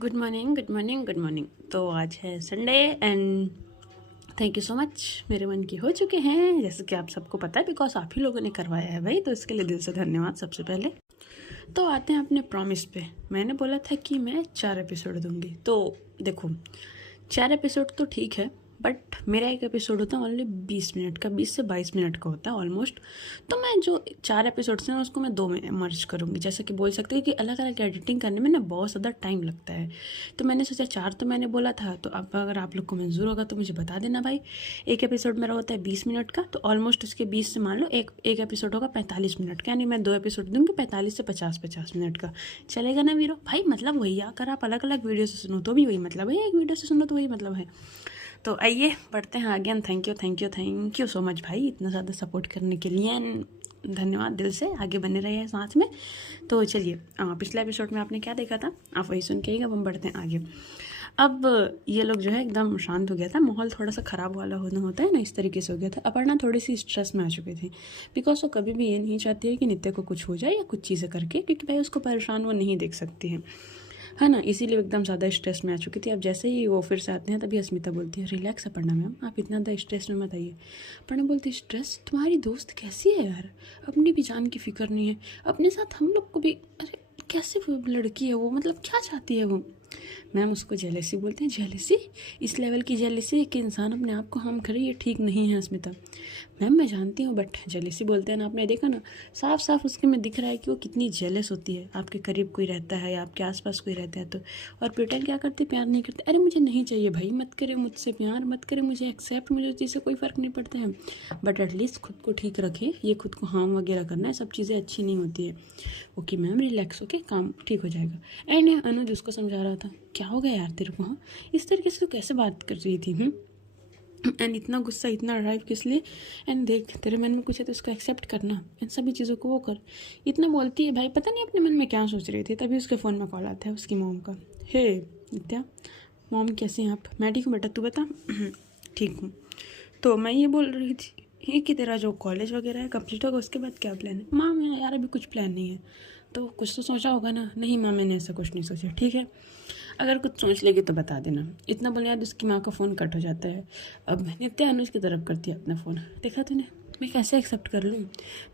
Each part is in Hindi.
Good morning good morning good morning. तो आज है Sunday and thank you so much, मेरे मन की हो चुके हैं जैसे कि आप सबको पता है बिकॉज आप ही लोगों ने करवाया है भाई, तो इसके लिए दिल से धन्यवाद सबसे पहले। तो आते हैं अपने प्रॉमिस पे। मैंने बोला था कि मैं 4 एपिसोड दूंगी, तो देखो 4 एपिसोड तो ठीक है, बट मेरा एक एपिसोड होता है ओनली 20 मिनट का, 20 से 22 मिनट का होता है ऑलमोस्ट। तो मैं जो 4 एपिसोड्स हैं उसको मैं 2 में मर्ज करूँगी। जैसे कि बोल सकते हैं कि अलग अलग एडिटिंग करने में ना बहुत ज़्यादा टाइम लगता है, तो मैंने सोचा 4 तो मैंने बोला था। तो अब अगर आप लोग को मंजूर होगा तो मुझे बता देना भाई। एक एपिसोड मेरा होता है 20 मिनट का, तो ऑलमोस्ट उसके 20 से मान लो एक एपिसोड होगा 45 मिनट का, यानी मैं 2 एपिसोड दूँगी 45 से 50 मिनट का। चलेगा ना वीरो भाई? मतलब वही, अगर आप अलग अलग वीडियो से सुनो तो भी वही मतलब है, एक वीडियो से सुनो तो वही मतलब है। तो आइए बढ़ते हैं आगे। थैंक यू सो मच भाई इतना ज़्यादा सपोर्ट करने के लिए, धन्यवाद दिल से, आगे बने रहे हैं साथ में। तो चलिए, पिछले एपिसोड में आपने क्या देखा था आप वही सुन के ही अब हम बढ़ते हैं आगे। अब ये लोग जो है एकदम शांत हो गया था, माहौल थोड़ा सा ख़राब वाला होना होता है ना, इस तरीके से हो गया था। अपर्णा थोड़ी सी स्ट्रेस में आ चुकी थी बिकॉज वो कभी भी ये नहीं चाहती है कि नित्य को कुछ हो जाए या कुछ चीज़ें करके, क्योंकि भाई उसको परेशान वो नहीं देख सकती है ना, इसीलिए एकदम ज़्यादा स्ट्रेस में आ चुकी थी। अब जैसे ही वो फिर से आते हैं तभी अस्मिता बोलती है रिलैक्स अपर्णा मैम, आप इतना ज़्यादा स्ट्रेस में मत आइए। अपर्णा बोलती स्ट्रेस? तुम्हारी दोस्त कैसी है यार, अपनी भी जान की फिक्र नहीं है, अपने साथ हम लोग को भी, अरे कैसे वो लड़की है वो, मतलब क्या चाहती है वो? मैम उसको जेलेसी बोलते हैं। जेलेसी? इस लेवल की जेलेसी कि इंसान अपने आप को हार्म करे, ये ठीक नहीं है अस्मिता। मैम मैं जानती हूँ, बट जेलेसी बोलते हैं ना, आपने देखा ना साफ साफ उसके में दिख रहा है कि वो कितनी जेलस होती है। आपके करीब कोई रहता है या आपके आसपास कोई रहता है तो, और प्रिटेंड क्या करते, प्यार नहीं करते। अरे मुझे नहीं चाहिए भाई, मत करे मुझसे प्यार, मत करे मुझे एक्सेप्ट, मुझे उस चीज़ से कोई फ़र्क नहीं पड़ता है, बट एटलीस्ट खुद को ठीक रखे। ये खुद को हार्म वगैरह करना है, सब चीज़ें अच्छी नहीं होती है। ओके मैम रिलैक्स, ओके काम ठीक हो जाएगा। एंड अनुज उसको समझा रहा था क्या हो गया यार तेरे को, हाँ इस तरीके से तो कैसे बात कर रही थी एंड इतना गुस्सा इतना ड्राइव किस लिए? एंड देख तेरे मन में कुछ है तो उसको एक्सेप्ट करना, इन सभी चीज़ों को वो कर। इतना बोलती है भाई, पता नहीं अपने मन में क्या सोच रही थी। तभी उसके फ़ोन में कॉल आता है उसकी मॉम का। हे नित्या मॉम कैसे हैं आप? मैं ठीक हूँ बेटा, तू बता? ठीक हूँ। तो मैं ये बोल रही थी कि तेरा जो कॉलेज वगैरह है कंप्लीट होगा उसके बाद क्या प्लान है? माँ मैं यार अभी कुछ प्लान नहीं है। तो कुछ तो सोचा होगा ना? नहीं माँ मैंने ऐसा कुछ नहीं सोचा। ठीक है, अगर कुछ सोच लेगी तो बता देना। इतना बोलने बाद उसकी माँ का फ़ोन कट हो जाता है। अब नित्या अनुज की तरफ करती है अपना फ़ोन। देखा तूने मैं कैसे एक्सेप्ट कर लूँ?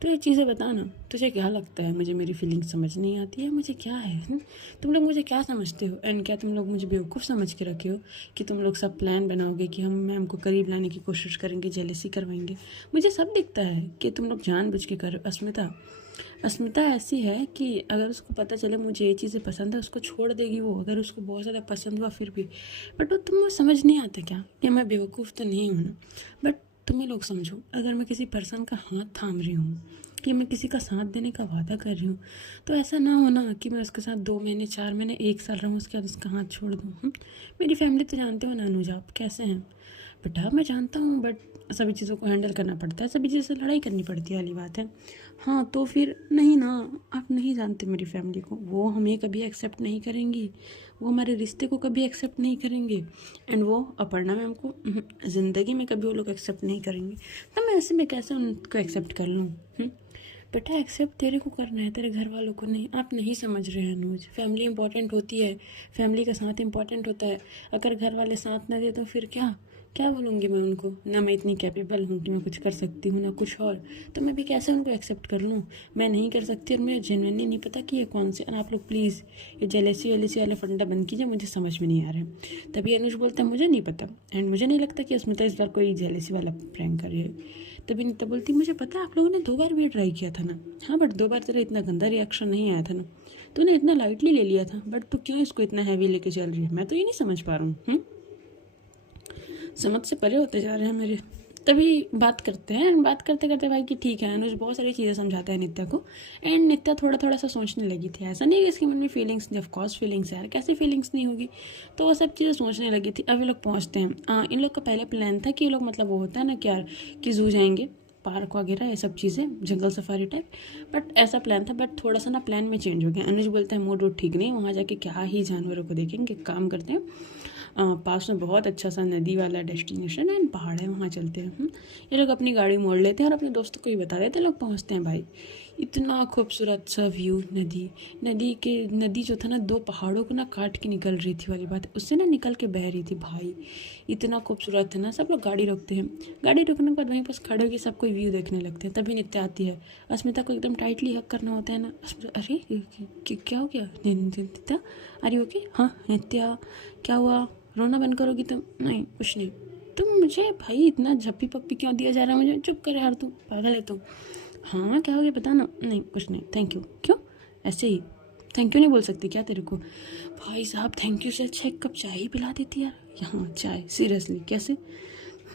तो ये चीज़ें बता ना, तुझे क्या लगता है मुझे मेरी फीलिंग्स समझ नहीं आती है? मुझे क्या है तुम लोग मुझे क्या समझते हो? एंड क्या तुम लोग मुझे बेवकूफ़ समझ के रखे हो कि तुम लोग सब प्लान बनाओगे कि हम मैम को करीब लाने की कोशिश करेंगे, जेलसी करवाएंगे? मुझे सब दिखता है कि तुम लोग जानबूझ के कर। अस्मिता ऐसी है कि अगर उसको पता चले मुझे ये चीज़ें पसंद है उसको छोड़ देगी वो, अगर उसको बहुत ज़्यादा पसंद हुआ फिर भी। बट वो तुम्हें समझ नहीं आता क्या कि मैं बेवकूफ़ तो नहीं हूँ ना? बट तुम्हें लोग समझो, अगर मैं किसी पर्सन का हाथ थाम रही हूँ कि मैं किसी का साथ देने का वादा कर रही हूँ, तो ऐसा ना हो ना कि मैं उसके साथ 2 महीने 4 महीने 1 साल रहूँ उसके बाद उसका हाथ छोड़ दूँ। मेरी फैमिली तो जानते हो ना अनुज आप कैसे हैं। बेटा मैं जानता हूँ, बट सभी चीज़ों को हैंडल करना पड़ता है, सभी चीज़ों से लड़ाई करनी पड़ती है वाली बात है। हाँ तो फिर नहीं ना, आप नहीं जानते मेरी फैमिली को, वो हमें कभी एक्सेप्ट नहीं करेंगी, वो हमारे रिश्ते को कभी एक्सेप्ट नहीं करेंगे, एंड वो अपर्णा मैम को ज़िंदगी में कभी वो लोग एक्सेप्ट नहीं करेंगे। तो मैं ऐसे में कैसे उनको एक्सेप्ट कर लूँ? बेटा एक्सेप्ट तेरे को करना है, तेरे घर वालों को नहीं। आप नहीं समझ रहे हैं अनुज, फैमिली इंपॉर्टेंट होती है, फैमिली का साथ इंपॉर्टेंट होता है। अगर घर वाले साथ ना दे तो फिर क्या क्या बोलूँगी मैं उनको? ना मैं इतनी कैपेबल हूँ कि मैं कुछ कर सकती हूँ ना कुछ और, तो मैं भी कैसे उनको एक्सेप्ट कर लूँ? मैं नहीं कर सकती और मुझे जेन्युइनली नहीं पता कि ये कौन से। आप लोग प्लीज़ ये जेलेसी वेलेसी वाला फंडा बंद कीजिए, मुझे समझ में नहीं आ रहा है। तभी अनुज बोलता है मुझे नहीं पता, एंड मुझे नहीं लगता कि अस्मिता इस बार कोई जेलेसी वाला प्रैंक कर रही है। तभी नीता बोलती मुझे पता है आप लोगों ने 2 बार भी ट्राई किया था ना। हाँ बट 2 बार तेरा इतना गंदा रिएक्शन नहीं आया था ना, तूने इतना लाइटली ले लिया था, बट तू क्यों इसको इतना हैवी लेके चल रही है? मैं तो ये नहीं समझ पा रहा हूँ। समझ से परे होते जा रहे हैं मेरे। तभी बात करते हैं, बात करते करते भाई कि ठीक है अनुज बहुत सारी चीज़ें समझाता है नित्या को, एंड नित्या थोड़ा थोड़ा सा सोचने लगी थी। ऐसा नहीं है कि इसके मन में फीलिंग्स नहीं, ऑफकोर्स फीलिंग्स है यार, कैसे फीलिंग्स नहीं होगी? तो वो सब चीज़ें सोचने लगी थी। अब ये लोग पहुँचते हैं। इन लोग का पहले प्लान था कि ये लोग मतलब वो होता है ना क्या कि जू जाएंगे, पार्क वगैरह ये सब चीज़ें, जंगल सफारी टाइप, बट ऐसा प्लान था। बट थोड़ा सा ना प्लान में चेंज हो गया। अनुज बोलता है मूड वूड ठीक नहीं, वहाँ जाके क्या ही जानवरों को देखेंगे, काम करते हैं पास में बहुत अच्छा सा नदी वाला डेस्टिनेशन है, पहाड़ है, वहाँ चलते हैं। ये लोग अपनी गाड़ी मोड़ लेते हैं और अपने दोस्तों को ही बता देते हैं, लोग पहुँचते हैं भाई। इतना खूबसूरत सा व्यू, नदी जो था ना, दो पहाड़ों को ना काट के निकल रही थी वाली बात है, उससे ना निकल के बह रही थी भाई। इतना खूबसूरत है ना। सब लोग गाड़ी रोकते हैं, गाड़ी रोकने के बाद वहीं पास खड़े होकर सब कोई व्यू देखने लगते हैं। तभी नित्या आती है, अस्मिता को एकदम टाइटली हक करना होता है ना। अरे क्या हो गया नित्या, अरे ओके, हाँ नित्या क्या हुआ, रोना बंद करोगी तुम? नहीं कुछ नहीं। तुम मुझे भाई इतना झप्पी पप्पी क्यों दिया जा रहा है मुझे? चुप कर यार, तू पागल है तुम। हाँ क्या हो गया बता ना। नहीं कुछ नहीं, थैंक यू। क्यों ऐसे ही थैंक यू नहीं बोल सकती क्या तेरे को? भाई साहब थैंक यू से अच्छा एक कप चाय ही पिला देती यार। यहाँ चाय सीरियसली कैसे?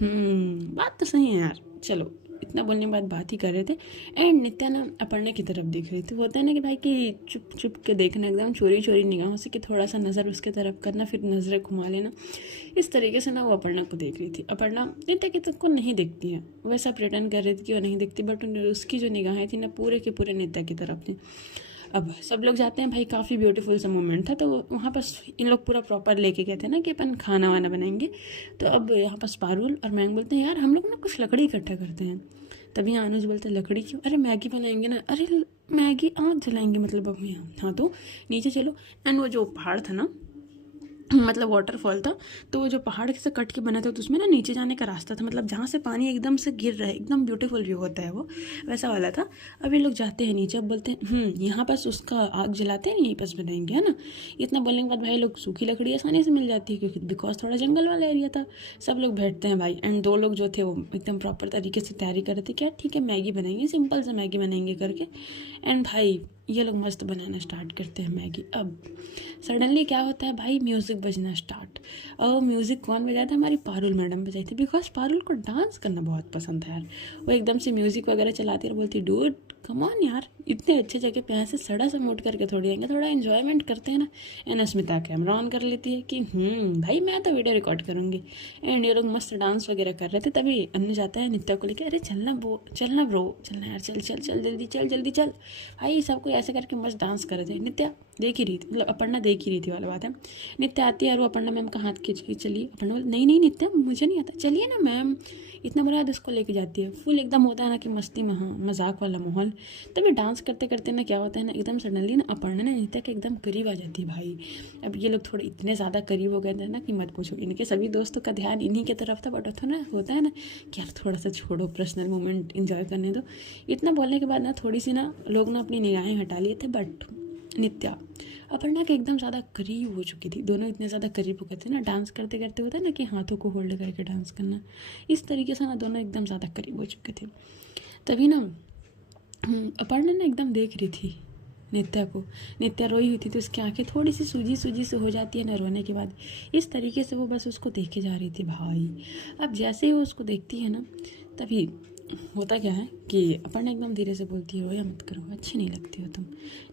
बात तो सही है यार। चलो इतना बोलने के बाद बात ही कर रहे थे, एंड नित्या ना अपर्णा की तरफ देख रही थी। वो होता है ना कि भाई कि चुप चुप के देखना, एकदम चोरी चोरी निगाहों से, कि थोड़ा सा नज़र उसके तरफ करना, फिर नज़रें घुमा लेना। इस तरीके से ना वो अपर्णा को देख रही थी। अपर्णा नित्या की तक को नहीं देखती है, वैसा प्रिटेंड कर रही थी कि वो नहीं देखती, बट उसकी जो निगाहें थी ना पूरे के पूरे नित्या की तरफ थी। अब सब लोग जाते हैं भाई, काफ़ी ब्यूटीफुल सा मोमेंट था। तो वहाँ पर इन लोग पूरा प्रॉपर लेके गए थे ना कि अपन खाना वाना बनाएंगे। तो अब यहाँ पर पारुल और मैंग बोलते हैं यार हम लोग ना कुछ लकड़ी इकट्ठा करते हैं। तभी यहाँ अनुज बोलते हैं लकड़ी क्यों? अरे मैगी बनाएंगे ना। अरे मैगी आग जलाएंगे मतलब अब यहाँ? हाँ तो नीचे चलो। एंड वो जो पहाड़ था ना, मतलब वाटरफॉल था, तो वो जो पहाड़ से कट के बना था, तो उसमें ना नीचे जाने का रास्ता था, मतलब जहाँ से पानी एकदम से गिर रहा है, एकदम ब्यूटीफुल व्यू होता है वो, वैसा वाला था। अब ये लोग जाते हैं नीचे, अब बोलते हैं यहाँ पास उसका आग जलाते हैं, यहीं पास बनाएंगे, है ना। इतना बोलने के बाद भाई लोग सूखी लकड़ी आसानी से मिल जाती है, क्योंकि बिकॉज थोड़ा जंगल वाला एरिया था। सब लोग बैठते हैं भाई, एंड दो लोग जो थे वो एकदम प्रॉपर तरीके से तैयारी कर रहे थे, क्या ठीक है मैगी बनाएंगे, सिंपल सा मैगी बनाएंगे करके। एंड भाई ये लोग मस्त बनाना स्टार्ट करते हैं मैगी। अब सडनली क्या होता है भाई, म्यूज़िक बजना स्टार्ट। और म्यूज़िक कौन बजाया था? हमारी पारुल मैडम बजाई थी, बिकॉज पारुल को डांस करना बहुत पसंद था यार। वो एकदम से म्यूज़िक वगैरह चलाती और बोलती डूड कम ऑन यार, इतने अच्छे जगह पे ऐसे सड़ा सा मूड करके थोड़ी आएंगे, थोड़ा इन्जॉयमेंट करते हैं ना। एंड अस्मिता कैमरा ऑन कर लेती है कि भाई मैं तो वीडियो रिकॉर्ड करूँगी। एंड ये लोग मस्त डांस वगैरह कर रहे थे। तभी अन्य जाता है नित्या को लेकर, अरे चलना ब्रो चलना यार, चल चल चल जल्दी चल। भाई सब कोई ऐसे करके मस्त डांस कर रहे थे। नित्या देख ही रही थी, मतलब अपर्णा देख ही रही थी वाला बात है। नित्या आती है और वो अपर्णा मैम का हाथ खींच के चलिए। अपर्णा बोल नहीं नित्या मुझे नहीं आता, चलिए ना मैम। इतना बुरा उसको लेके जाती है, फुल एकदम होता है ना कि मस्ती में, हाँ मजाक वाला माहौल। तभी डांस करते करते ना क्या होता है ना, एकदम सडनली ना अपर्णा ना नित्या के एकदम करीब आ जाती है भाई। अब ये लोग थोड़े इतने ज़्यादा करीब हो गए थे ना कि मत पूछो। इनके सभी दोस्तों का ध्यान इन्हीं की तरफ था, बट होता है ना कि यार थोड़ा सा छोड़ो, पर्सनल मोमेंट इंजॉय करने दो। इतना बोलने के बाद ना थोड़ी सी ना लोग ना अपनी निगाहें हटा लिए थे, बट नित्या अपर्णा के एकदम ज़्यादा करीब हो चुकी थी। दोनों इतने ज़्यादा करीब हो गए थे ना, डांस करते करते होता है ना कि हाथों को होल्ड करके डांस करना, इस तरीके से ना दोनों एकदम ज़्यादा करीब हो चुके थे। तभी ना अपर्णा ना एकदम देख रही थी नित्या को। नित्या रोई हुई थी तो उसकी आंखें थोड़ी सी सूजी से हो जाती है ना रोने के बाद। इस तरीके से वो बस उसको देखे जा रही थी भाई। अब जैसे ही वो उसको देखती है ना, तभी होता क्या है कि अपर्णा एकदम धीरे से बोलती है रोया मत करो, अच्छी नहीं लगती हो तुम।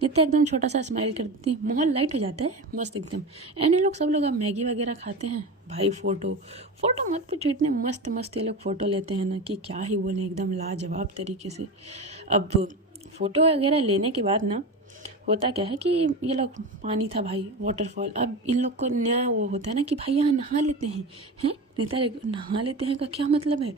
नित्या एकदम छोटा सा स्माइल कर देती, माहौल लाइट हो जाता है मस्त एकदम। एंड ये लोग सब लोग अब मैगी वगैरह खाते हैं भाई। फ़ोटो मत पूछो, इतने मस्त ये लोग फ़ोटो लेते हैं ना कि क्या ही बोलें, एकदम लाजवाब तरीके से। अब फ़ोटो वगैरह लेने के बाद ना होता क्या है कि ये लोग, पानी था भाई वाटरफॉल। अब इन लोग को नया वो होता है ना कि भाई यहाँ नहा लेते हैं नित्या नहा लेते हैं का क्या मतलब है?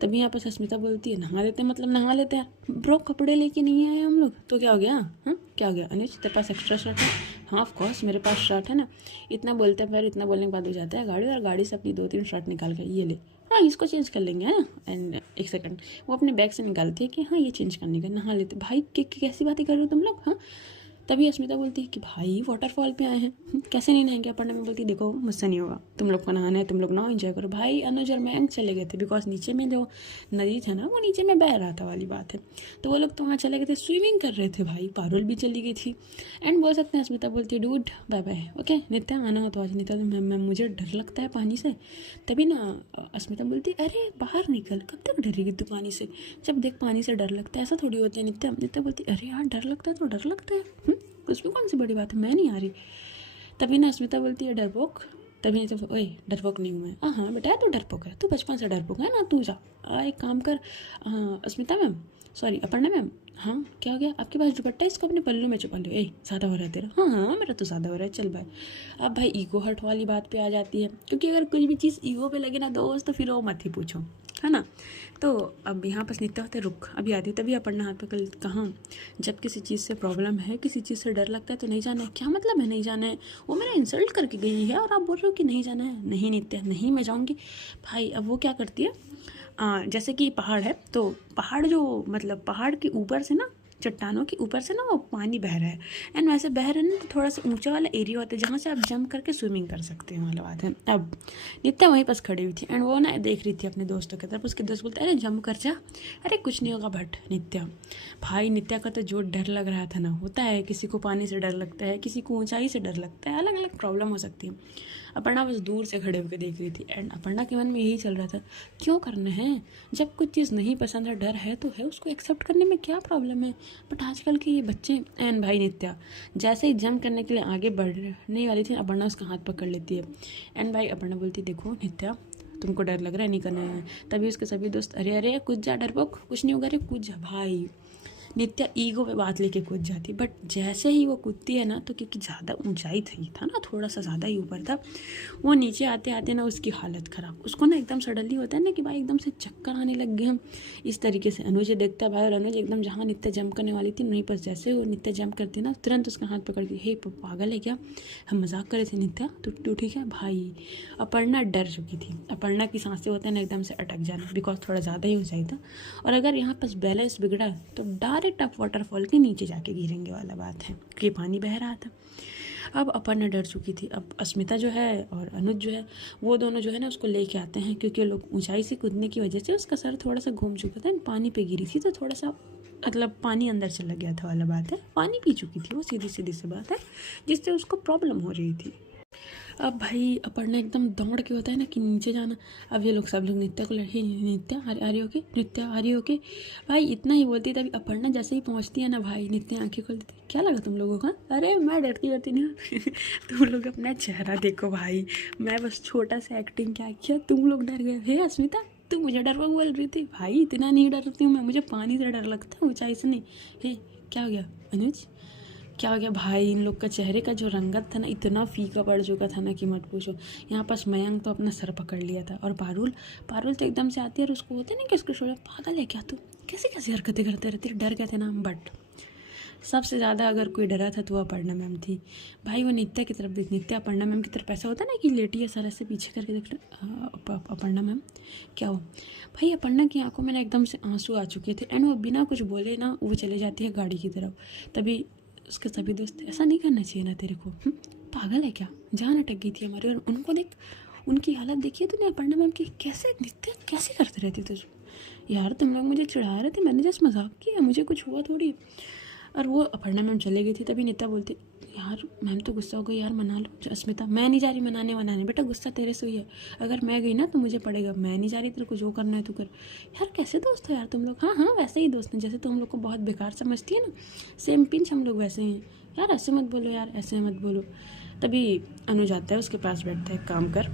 तभी यहाँ पर अस्मिता बोलती है नहा लेते हैं मतलब नहा लेते हैं ब्रो, कपड़े लेके नहीं आए हम लोग तो क्या हो गया? हाँ क्या हो गया अनुज, तेरे पास एक्स्ट्रा शर्ट है? हाँ ऑफ कोर्स मेरे पास शर्ट है ना। इतना बोलते हैं, फिर इतना बोलने के बाद हो जाता है गाड़ी, और गाड़ी से अपनी 2-3 शर्ट निकाल के ये ले, हाँ इसको चेंज कर लेंगे, है ना। एंड एक सेकंड वो अपने बैग से निकालती है कि हाँ ये चेंज करने का, नहा लेते। भाई कैसी बातें कर रहे हो तुम लोग? हाँ तभी अस्मिता बोलती है कि भाई वाटरफॉल पे आए हैं, कैसे नहीं नहाएंगे? अपर्णा में बोलती देखो मुझसे नहीं होगा, तुम लोग को नहाना है तुम लोग नहाओ एंजॉय करो। भाई अनुज और मैंग चले गए थे, बिकॉज नीचे में जो नदी था ना वो नीचे में बह रहा था वाली बात है, तो वो लोग तो वहाँ चले गए थे, स्विमिंग कर रहे थे भाई। पारुल भी चली गई थी। एंड बोल सकते हैं अस्मिता बोलती है डूड बाय बाय, ओके नित्या आना हो तो आज। नित्या तो मैम मुझे डर लगता है पानी से। तभी ना अस्मिता बोलती अरे बाहर निकल, कब तक डरेगी तू पानी से? जब देख पानी से डर लगता है, ऐसा थोड़ी होता है। नित्या बोलती अरे यार डर लगता है तो डर लगता है, उसमें कौन सी बड़ी बात है, मैं नहीं आ रही। तभी ना अस्मिता बोलती है डरपोक। तभी नहीं तो ओए डरपोक नहीं हूँ मैं। हाँ बेटा तू डरपोक है, तू बचपन से डरपोक है ना। तू जा एक काम कर अस्मिता मैम, सॉरी अपर्णा मैम, हाँ क्या हो गया, आपके पास दुपट्टा है, इसको अपने पल्लू में छुपा लो। ए सादा हो रहा है तेरा। हाँ हाँ मेरा तो सादा हो रहा है, चल भाई। अब भाई ईगो हर्ट वाली बात पे आ जाती है, क्योंकि अगर कुछ भी चीज़ ईगो पे लगे ना दोस्त, तो फिर वो मत ही पूछो, है ना। तो अब यहाँ पर नित्या होते रुक, अभी आती तभी अपना हाथ पकड़, कहाँ जब किसी चीज़ से प्रॉब्लम है, किसी चीज़ से डर लगता है तो नहीं जाना है। क्या मतलब है नहीं जाना है, वो मेरा इंसल्ट करके गई है और आप बोल रहे हो कि नहीं जाना है। नहीं नित्या नहीं, मैं जाऊँगी। भाई अब वो क्या करती है, जैसे कि पहाड़ है, तो पहाड़ जो मतलब पहाड़ के ऊपर से ना, चट्टानों के ऊपर से ना वो पानी बह रहा है, एंड वैसे बह रहा है ना, तो थोड़ा सा ऊंचा वाला एरिया होता है जहाँ से आप जंप करके स्विमिंग कर सकते हैं वाला बात है। अब नित्या वहीं पास खड़ी हुई थी, एंड वो ना देख रही थी अपने दोस्तों की तरफ। उसके दोस्त बोलते अरे जंप कर जा, अरे कुछ नहीं होगा बट नित्या। भाई नित्या का तो जो डर लग रहा था ना, होता है किसी को पानी से डर लगता है, किसी को ऊंचाई से डर लगता है, अलग अलग प्रॉब्लम हो सकती है। अपर्णा बस दूर से खड़े होकर देख रही थी, एंड अपर्णा के मन में यही चल रहा था, क्यों करना है, जब कुछ चीज़ नहीं पसंद है, डर है तो है, उसको एक्सेप्ट करने में क्या प्रॉब्लम है। बट आजकल के ये बच्चे। एंड भाई नित्या जैसे ही जंप करने के लिए आगे बढ़ने वाली थी, अपर्णा उसका हाथ पकड़ लेती है। एंड भाई अपर्णा बोलती देखो नित्या, तुमको डर लग रहा है, नहीं करना है। तभी उसके सभी दोस्त अरे अरे कूद जा डरपोक, कुछ नहीं होगा, अरे कूद जा। भाई नित्या ईगो पे बात लेके कूद जाती, बट जैसे ही वो कूदती है ना, तो क्योंकि ज़्यादा ऊंचाई था ना, थोड़ा सा ज़्यादा ही ऊपर था, वो नीचे आते आते ना उसकी हालत ख़राब। उसको ना एकदम सडनली होता है ना कि भाई एकदम से चक्कर आने लग गए हम, इस तरीके से अनुज देखता है भाई, और अनुज एकदम जहाँ नित्या जंप करने वाली थी वहीं पर जैसे वो नित्या जंप करती ना, तुरंत उसका हाथ पकड़ के, हे पागल है क्या, हम मजाक कर रहे थे नित्या, तू ठीक है। भाई अपर्णा डर चुकी थी, अपर्णा की सांसें होते हैं ना एकदम से अटक जाना, बिकॉज थोड़ा ज़्यादा ही ऊंचाई था, और अगर यहाँ पर बैलेंस बिगड़ा तो डायरेक्ट आप वाटरफॉल के नीचे जाके गिरेंगे वाला बात है, क्योंकि पानी बह रहा था। अब अपर्णा डर चुकी थी। अब अस्मिता जो है और अनुज जो है, वो दोनों जो है ना उसको लेके आते हैं, क्योंकि वो लोग ऊंचाई से कूदने की वजह से उसका सर थोड़ा सा घूम चुका था, पानी पे गिरी थी, तो थोड़ा सा मतलब पानी अंदर चला गया था वाला बात है, पानी पी चुकी थी वो, सीधी सीधी सी बात है, जिससे उसको प्रॉब्लम हो रही थी। अब भाई अपर्णा एकदम दौड़ के होता है ना कि नीचे जाना। अब ये लोग सब लोग नित्या को लड़के, नित्या आ रही हो के, नित्या आ रही हो के, भाई इतना ही बोलती तभी अपर्णा जैसे ही पहुंचती है ना, भाई नित्या आंखें खोल देती, क्या लगा तुम लोगों का, अरे मैं डरती नहीं तुम लोग अपना चेहरा देखो भाई, मैं बस छोटा सा एक्टिंग क्या किया, तुम लोग डर गए। हे अस्मिता तू मुझे डरवा बोल रही थी, भाई इतना नहीं डरती हूँ मैं, मुझे पानी से डर लगता है, ऊंचाई से नहीं। हे क्या हो गया अनुज, क्या हो गया। भाई इन लोग का चेहरे का जो रंगत था ना, इतना फीका पड़ चुका था ना कि मत पूछो। यहाँ पास मयंक तो अपना सर पकड़ लिया था, और पारुल तो एकदम से आती है, और उसको होता है ना कि उसको छोड़ा, पागल है क्या तू, कैसी कैसी हरकतें करते रहते, डर गए थे ना। बट सबसे ज़्यादा अगर कोई डरा था तो वो अपर्णा मैम थी। भाई वो नित्या की तरफ देख, नित्या अपर्णा मैम की तरफ, ऐसा होता है ना कि लेटी है सर ऐसे पीछे करके देख रहे, अपर्णा मैम क्या हो। भाई अपर्णा की आंखों में ना एकदम से आंसू आ चुके थे, एंड वो बिना कुछ बोले ना वो चले जाती है गाड़ी की तरफ। तभी उसके सभी दोस्त, ऐसा नहीं करना चाहिए ना तेरे को, पागल है क्या, जान अटक गई थी हमारी। और उनको देख, उनकी हालत देखिए तूने अपर्णा मैम की, कैसे नित्या कैसे करते रहती थे यार, तुम लोग मुझे चिढ़ा रहे थे, मैंने जस्ट मजाक किया, मुझे कुछ हुआ थोड़ी। और वो अपर्णा मैम चले गई थी, तभी नित्या बोलती यार मैम तो गुस्सा हो गई यार, मना लो। अस्मिता मैं नहीं जा रही मनाने, बेटा गुस्सा तेरे से हुई है, अगर मैं गई ना तो मुझे पड़ेगा, मैं नहीं जा रही, तेरे को जो करना है तू कर। यार कैसे दोस्त हो यार तुम लोग, हाँ वैसे ही दोस्त हैं, जैसे तुम लोग को बहुत बेकार समझती है ना, सेम पिंच हम लोग वैसे हैं यार, ऐसे मत बोलो यार, ऐसे मत बोलो। तभी अनुज आता है, उसके पास बैठता है, काम कर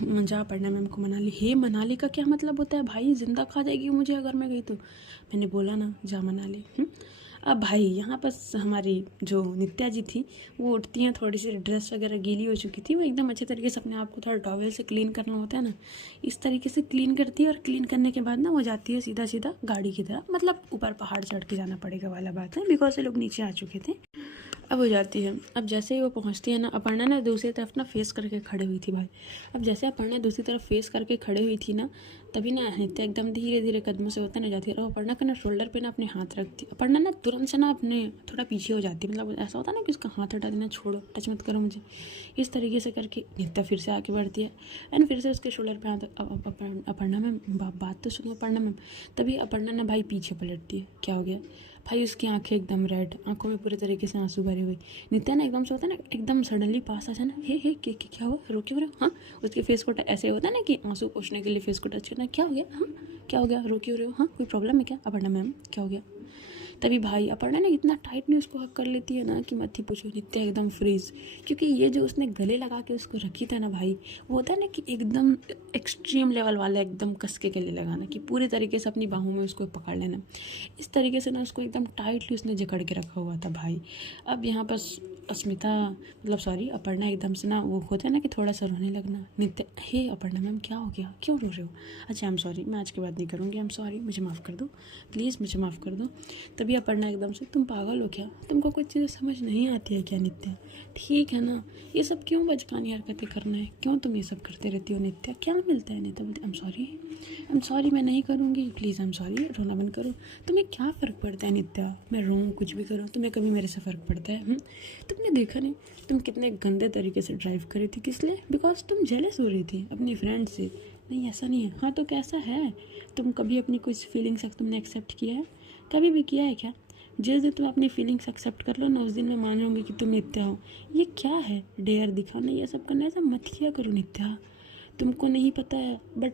जा पढ़ना मैम को मनाली। हे मनाली का क्या मतलब होता है भाई, जिंदा खा जाएगी मुझे अगर मैं गई तो। मैंने बोला ना जा मनाली। अब भाई यहाँ पर हमारी जो नित्या जी थी वो उठती हैं, थोड़ी सी ड्रेस वगैरह गीली हो चुकी थी, वो एकदम अच्छे तरीके से अपने आप को थोड़ा टॉवेल से क्लीन करना होता है ना, इस तरीके से क्लीन करती है, और क्लीन करने के बाद ना वो जाती है सीधा सीधा गाड़ी की तरफ, मतलब ऊपर पहाड़ चढ़ के जाना पड़ेगा वाला बात है, बिकॉज ये लोग नीचे आ चुके थे। अब हो जाती है, अब जैसे ही वो पहुंचती है ना, अपर्णा ना दूसरी तरफ ना फेस करके खड़ी हुई थी भाई। अब जैसे अपर्णा दूसरी तरफ फेस करके खड़ी हुई थी ना, तभी ना नित्या एकदम धीरे धीरे कदमों से होता ना जाती है, और अपर्णा का ना शोल्डर पे ना अपने हाथ रखती है। अपर्णा ना तुरंत से ना अपने थोड़ा पीछे हो जाती है, मतलब ऐसा होता है ना कि उसका हाथ हटा देना, छोड़ो टच मत करो मुझे, इस तरीके से करके नित्या फिर से आगे बढ़ती है, एंड फिर से उसके शोल्डर पे हाथ। अपर्णा मैम बात तो सुनो अपर्णा मैम। तभी अपर्णा ना भाई पीछे पलटती है, क्या हो गया भाई, उसकी आंखें एकदम रेड, आंखों में पूरे तरीके से आंसू भरे हुए। नित्या ना एकदम से होता है ना, एकदम सडनली पास आ जाना, हे क्या हुआ, रोके हो रहे हो, हाँ उसके फेस को ऐसे होता है ना कि आंसू पोछने के लिए फेस को टच करना, क्या हो गया, हाँ क्या हो गया, रोके हो रहे हो, हाँ कोई प्रॉब्लम है क्या। अपर्णा मैम क्या हो गया, तभी भाई अपर्णा ने इतना टाइटली उसको हक कर लेती है ना कि मत ही पूछो, नित्या एकदम फ्रीज। क्योंकि ये जो उसने गले लगा के उसको रखी था ना भाई, वो होता है ना कि एकदम एक्सट्रीम लेवल वाला, एकदम कस के गले लगाना कि पूरे तरीके से अपनी बाहों में उसको पकड़ लेना। इस तरीके से ना उसको एकदम टाइटली उसने जकड़ के रखा हुआ था भाई। अब यहाँ पर अस्मिता मतलब सॉरी अपर्णा एकदम से ना वो होता है ना कि थोड़ा सा रोने लगना। नित्या, हे अपर्णा मैम क्या हो गया, क्यों रो रहे हो? अच्छा आई एम सॉरी, मैं आज के बाद नहीं करूँगी, आई एम सॉरी, मुझे माफ़ कर दो प्लीज़, मुझे माफ़ कर दो। तभी अपर्णा एकदम से, तुम पागल हो क्या, तुमको कुछ चीज़ें समझ नहीं आती है क्या नित्या? ठीक है ना, ये सब क्यों बचकानी हरकतें करना है, क्यों तुम ये सब करते रहती हो नित्या, क्या मिलता है? नित्या बोलती आई एम सॉरी, मैं नहीं करूँगी, प्लीज़ आई एम सॉरी, रोना बंद करो। तुम्हें क्या फ़र्क पड़ता है नित्या, मैं रोऊँ कुछ भी करूँ, तुम्हें कभी मेरे से फ़र्क पड़ता है? तुमने देखा नहीं तुम कितने गंदे तरीके से ड्राइव करी थी, किस लिए? बिकॉज तुम जेलस हो रही थी अपनी फ्रेंड से। नहीं ऐसा नहीं है। हाँ तो कैसा है? तुम कभी अपनी कुछ फीलिंग्स तुमने एक्सेप्ट किया है? कभी भी किया है क्या? जिस दिन तुम अपनी फीलिंग्स एक्सेप्ट कर लो ना, उस दिन मैं मान लूँगी कि तुम नित्या हो। ये क्या है डेयर दिखाना, ये सब करना, ऐसा मत किया करो नित्या। तुमको नहीं पता है, बट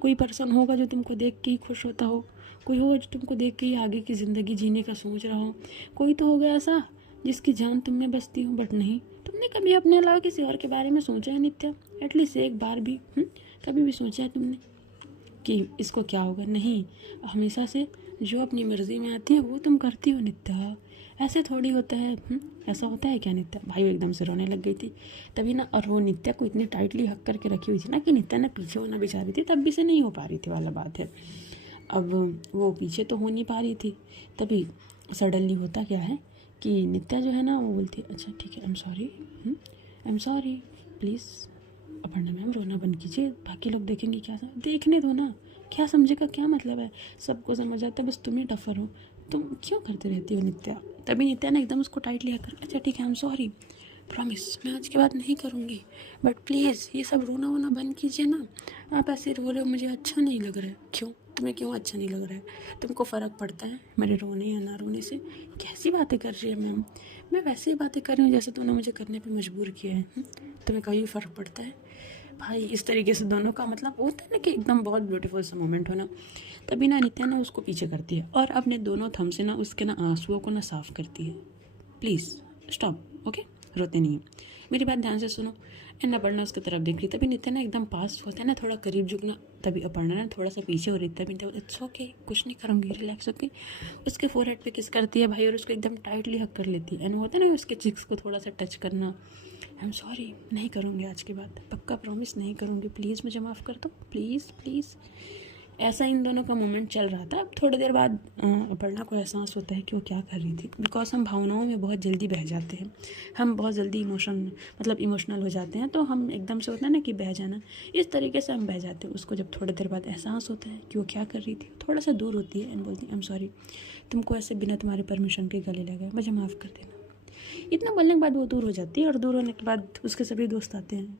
कोई पर्सन होगा जो तुमको देख के ही खुश होता हो, कोई होगा जो तुमको देख के ही आगे की ज़िंदगी जीने का सोच रहा हो, कोई तो होगा ऐसा जिसकी जान तुम में बसती हो। बट नहीं, तुमने कभी अपने अलावा किसी और के बारे में सोचा है नित्या? एटलीस्ट एक बार भी कभी भी सोचा है तुमने कि इसको क्या होगा? नहीं, हमेशा से जो अपनी मर्जी में आती है वो तुम करती हो नित्या। ऐसे थोड़ी होता है। ऐसा होता है क्या नित्या? भाई वो एकदम से रोने लग गई थी तभी ना, और वो नित्या को इतनी टाइटली हक करके रखी हुई थी ना कि नित्या ना पीछे होना भी चाह रही थी, तब भी से नहीं हो पा रही थी वाला बात है। अब वो पीछे तो हो नहीं पा रही थी, तभी सडनली होता क्या है कि नित्या जो है ना वो बोलती है अच्छा ठीक है, I am sorry please. Aparna ma'am रोना बंद कीजिए, बाकी लोग देखेंगे क्या? देखने दो ना, क्या समझेगा, क्या मतलब है? सबको समझ आता है, बस तुम ही टफर हो, तुम क्यों करते रहती हो नित्या? तभी नित्या ने एकदम उसको टाइट लिया कर, अच्छा ठीक है आई एम सॉरी, प्रॉमिस मैं आज के बाद नहीं करूँगी, बट प्लीज़ ये सब रोना वोना बंद कीजिए ना। आप ऐसे रो रहे हो, मुझे अच्छा नहीं लग रहा है। क्यों? तुम्हें क्यों अच्छा नहीं लग रहा है? तुमको फ़र्क पड़ता है मेरे रोने या ना रोने से? कैसी बातें कर रही है मैम? मैं वैसे ही बातें कर रही हूँ जैसे तुमने मुझे करने पे मजबूर किया है। तुम्हें कभी फ़र्क पड़ता है? भाई इस तरीके से दोनों का मतलब होता है ना कि एकदम बहुत ब्यूटीफुल सा मोमेंट हो ना। तभी ना नित्या ना उसको पीछे करती है और अपने दोनों थम से ना उसके ना आंसुओं को ना साफ़ करती है। Please stop, okay? रोते नहीं, मेरी बात ध्यान से सुनो। एंड अपर्णा उसकी तरफ देख रही, तभी नित्या ना एकदम पास होता है ना, थोड़ा करीब झुकना, तभी अपर्णा ना थोड़ा सा पीछे हो रही, तभी नित्या इट्स ओके, कुछ नहीं करूँगी, रिलैक्स ओके। उसके फोरहेड पे किस करती है भाई और उसको एकदम टाइटली हक कर लेती है। एंड होता है ना उसके चिक्स को थोड़ा सा टच करना। आई एम सॉरी, नहीं करूँगी आज के बाद, पक्का प्रॉमिस नहीं करूँगी, प्लीज़ मुझे माफ़ कर दो, प्लीज़ प्लीज़। ऐसा इन दोनों का मोमेंट चल रहा था। अब थोड़ी देर बाद अपर्णा को एहसास होता है कि वो क्या कर रही थी, बिकॉज हम भावनाओं में बहुत जल्दी बह जाते हैं, हम बहुत जल्दी इमोशनल हो जाते हैं, तो हम एकदम से होता है ना कि बह जाना, इस तरीके से हम बह जाते हैं। उसको जब थोड़ी देर बाद एहसास होता है कि वो क्या कर रही थी, थोड़ा सा दूर होती है एंड बोलती है आई एम सॉरी, तुमको ऐसे बिना तुम्हारे परमिशन के गले लगा, मुझे माफ़ कर देना। इतना बोलने के बाद वो दूर हो जाती है और दूर होने के बाद उसके सभी दोस्त आते हैं